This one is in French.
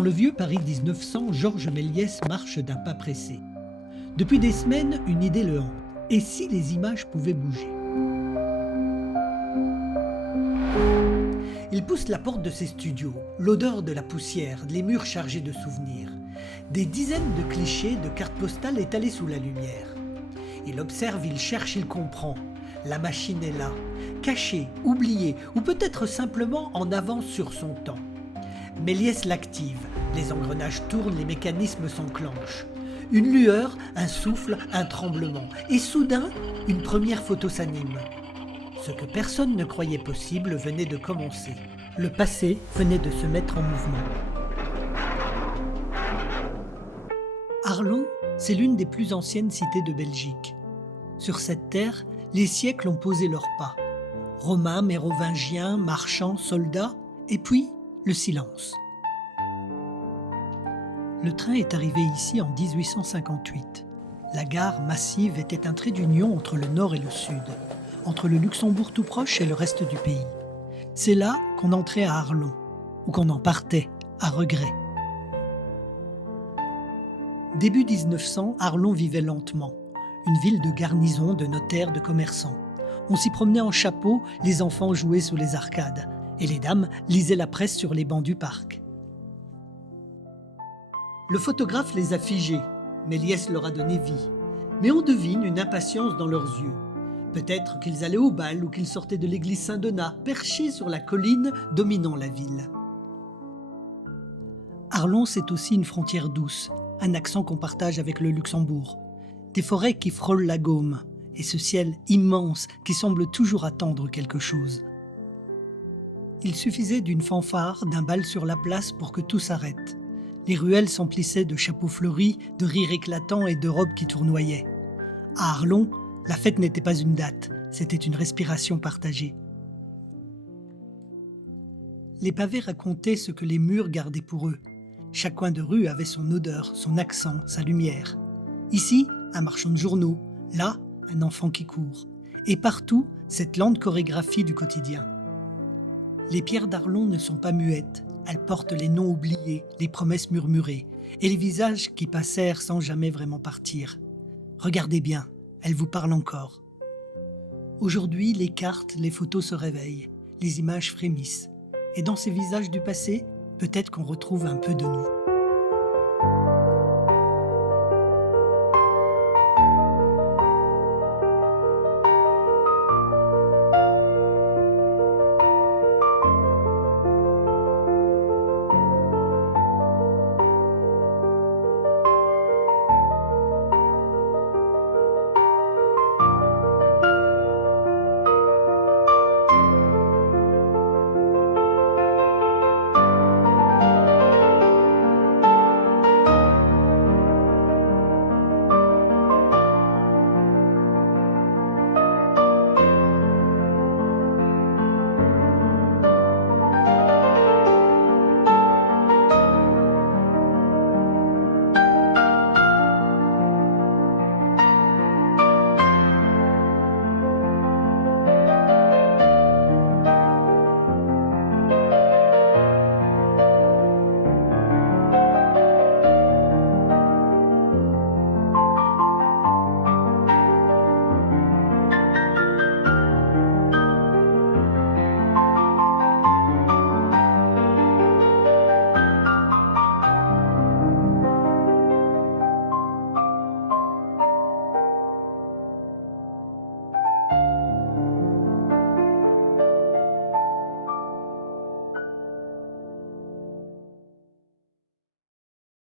Dans le vieux Paris 1900, Georges Méliès marche d'un pas pressé. Depuis des semaines, une idée le hante. Et si les images pouvaient bouger? Il pousse la porte de ses studios, l'odeur de la poussière, les murs chargés de souvenirs. Des dizaines de clichés, de cartes postales étalées sous la lumière. Il observe, il cherche, il comprend. La machine est là, cachée, oubliée, ou peut-être simplement en avance sur son temps. Méliès l'active, les engrenages tournent, les mécanismes s'enclenchent. Une lueur, un souffle, un tremblement. Et soudain, une première photo s'anime. Ce que personne ne croyait possible venait de commencer. Le passé venait de se mettre en mouvement. Arlon, c'est l'une des plus anciennes cités de Belgique. Sur cette terre, les siècles ont posé leurs pas. Romains, mérovingiens, marchands, soldats, et puis le silence. Le train est arrivé ici en 1858. La gare massive était un trait d'union entre le nord et le sud, entre le Luxembourg tout proche et le reste du pays. C'est là qu'on entrait à Arlon, ou qu'on en partait, à regret. Début 1900, Arlon vivait lentement. Une ville de garnison, de notaires, de commerçants. On s'y promenait en chapeau, les enfants jouaient sous les arcades, et les dames lisaient la presse sur les bancs du parc. Le photographe les a figés, Méliès leur a donné vie. Mais on devine une impatience dans leurs yeux. Peut-être qu'ils allaient au bal ou qu'ils sortaient de l'église Saint-Donat, perchés sur la colline dominant la ville. Arlon, c'est aussi une frontière douce, un accent qu'on partage avec le Luxembourg. Des forêts qui frôlent la Gaume, et ce ciel immense qui semble toujours attendre quelque chose. Il suffisait d'une fanfare, d'un bal sur la place pour que tout s'arrête. Les ruelles s'emplissaient de chapeaux fleuris, de rires éclatants et de robes qui tournoyaient. À Arlon, la fête n'était pas une date, c'était une respiration partagée. Les pavés racontaient ce que les murs gardaient pour eux. Chaque coin de rue avait son odeur, son accent, sa lumière. Ici, un marchand de journaux, là, un enfant qui court. Et partout, cette lente chorégraphie du quotidien. Les pierres d'Arlon ne sont pas muettes, elles portent les noms oubliés, les promesses murmurées, et les visages qui passèrent sans jamais vraiment partir. Regardez bien, elles vous parlent encore. Aujourd'hui, les cartes, les photos se réveillent, les images frémissent. Et dans ces visages du passé, peut-être qu'on retrouve un peu de nous.